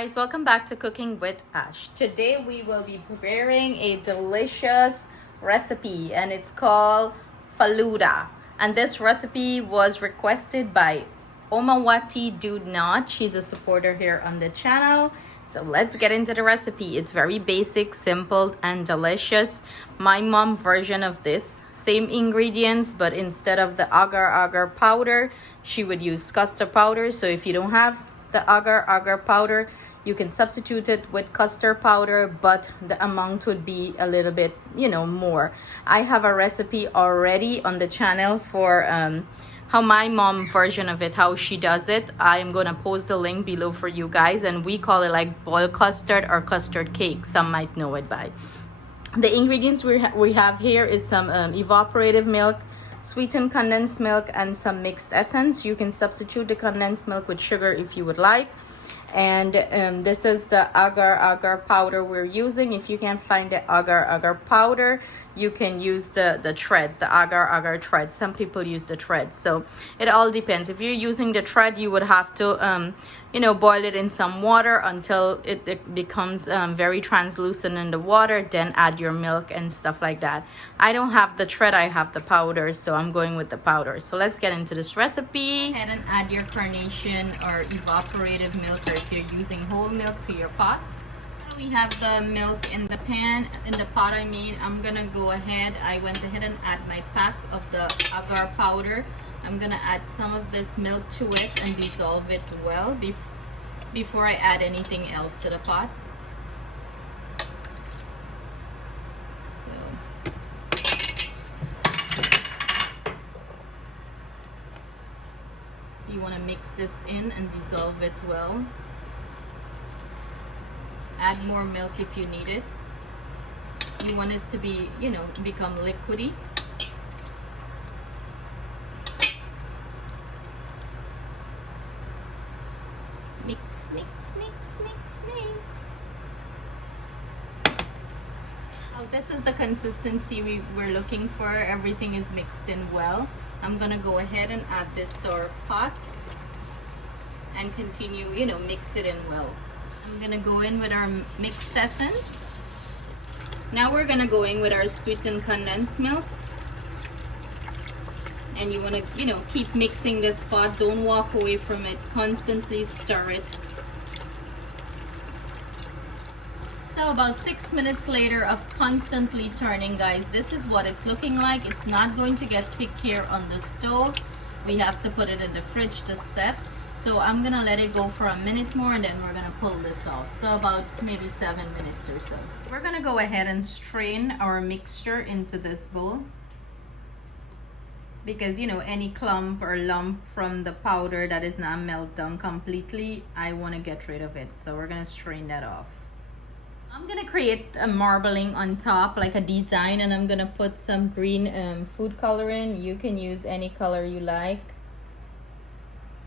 guys, welcome back to Cooking with Ash. Today we will be preparing a delicious recipe and it's called Falooda. And this recipe was requested by Omawati Dude Not. She's a supporter here on the channel. So let's get into the recipe. It's very basic, simple, and delicious. My mom version of this, same ingredients, but instead of the agar agar powder, she would use custard powder. So if you don't have the agar agar powder, you can substitute it with custard powder, but the amount would be a little bit, more. I have a recipe already on the channel for how my mom version of it, how she does it. I'm gonna post the link below for you guys, and we call it like boiled custard or custard cake, some might know it by. The ingredients we have here is some evaporated milk, sweetened condensed milk, and some mixed essence. You can substitute the condensed milk with sugar if you would like. And this is the agar agar powder we're using. If you can't find the agar agar powder, you can use the threads, the agar agar threads. Some people use the threads, so it all depends. If you're using the thread, you would have to boil it in some water until it becomes very translucent in the water, then add your milk and stuff like that. I don't have the thread, I have the powder, so I'm going with the powder. So let's get into this recipe. Go ahead and add your carnation or evaporated milk, or if you're using whole milk, to your pot. We have the milk in the pan, in the pot I made. I'm gonna go ahead, I went ahead and add my pack of the agar powder. I'm gonna add some of this milk to it and dissolve it well before I add anything else to the pot. So you want to mix this in and dissolve it well. Add more milk if you need it. You want this to be, become liquidy. Mix, mix, mix, mix, mix. Oh, this is the consistency we're looking for. Everything is mixed in well. I'm gonna go ahead and add this to our pot and continue, mix it in well. I'm gonna go in with our mixed essence. Now we're gonna go in with our sweetened condensed milk. And you wanna, keep mixing this pot. Don't walk away from it. Constantly stir it. So about 6 minutes later of constantly turning, guys, this is what it's looking like. It's not going to get thick here on the stove. We have to put it in the fridge to set. So I'm gonna let it go for a minute more, and then we're gonna pull this off. So about maybe 7 minutes or so. So we're gonna go ahead and strain our mixture into this bowl, because any clump or lump from the powder that is not melted down completely, I want to get rid of it. So we're gonna strain that off. I'm gonna create a marbling on top, like a design, and I'm gonna put some green food coloring. You can use any color you like.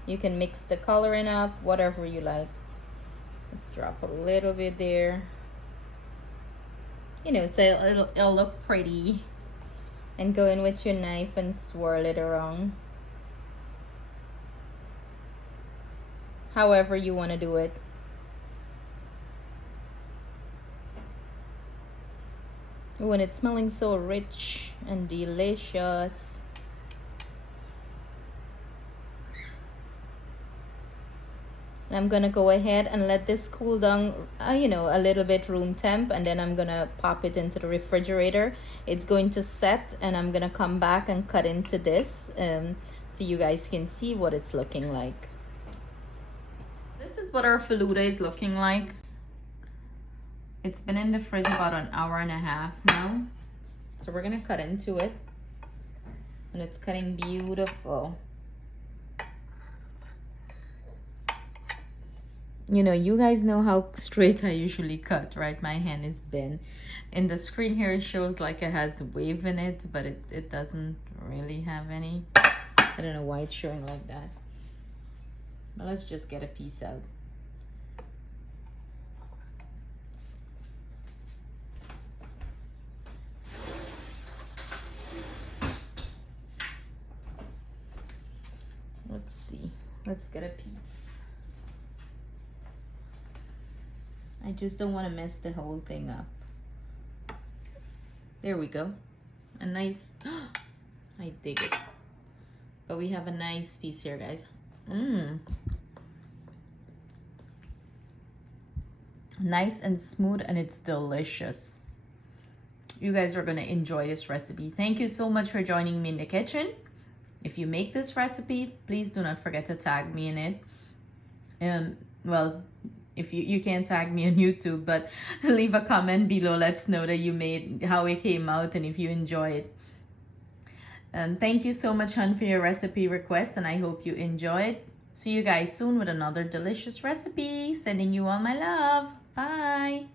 You can mix the coloring up, whatever you like. Let's drop a little bit there. So it'll look pretty. And go in with your knife and swirl it around. However you want to do it. When it's smelling so rich and delicious. I'm gonna go ahead and let this cool down, a little bit room temp, and then I'm gonna pop it into the refrigerator. It's going to set, and I'm gonna come back and cut into this so you guys can see what it's looking like. This is what our Falooda is looking like. It's been in the fridge about an hour and a half now. So we're gonna cut into it, and it's cutting beautiful. You guys know how straight I usually cut, right? My hand is bent. In the screen here, it shows like it has wave in it, but it doesn't really have any. I don't know why it's showing like that. But let's just get a piece out. Let's see. Let's get a piece. I just don't want to mess the whole thing up. There we go. A nice, I dig it. But we have a nice piece here, guys. Nice and smooth, and it's delicious. You guys are gonna enjoy this recipe. Thank you so much for joining me in the kitchen. If you make this recipe, please do not forget to tag me in it. Well, if you can't tag me on YouTube, but leave a comment below. Let's know that you made, how it came out, and if you enjoy it. Thank you so much, hun, for your recipe request, and I hope you enjoy it. See you guys soon with another delicious recipe. Sending you all my love. Bye.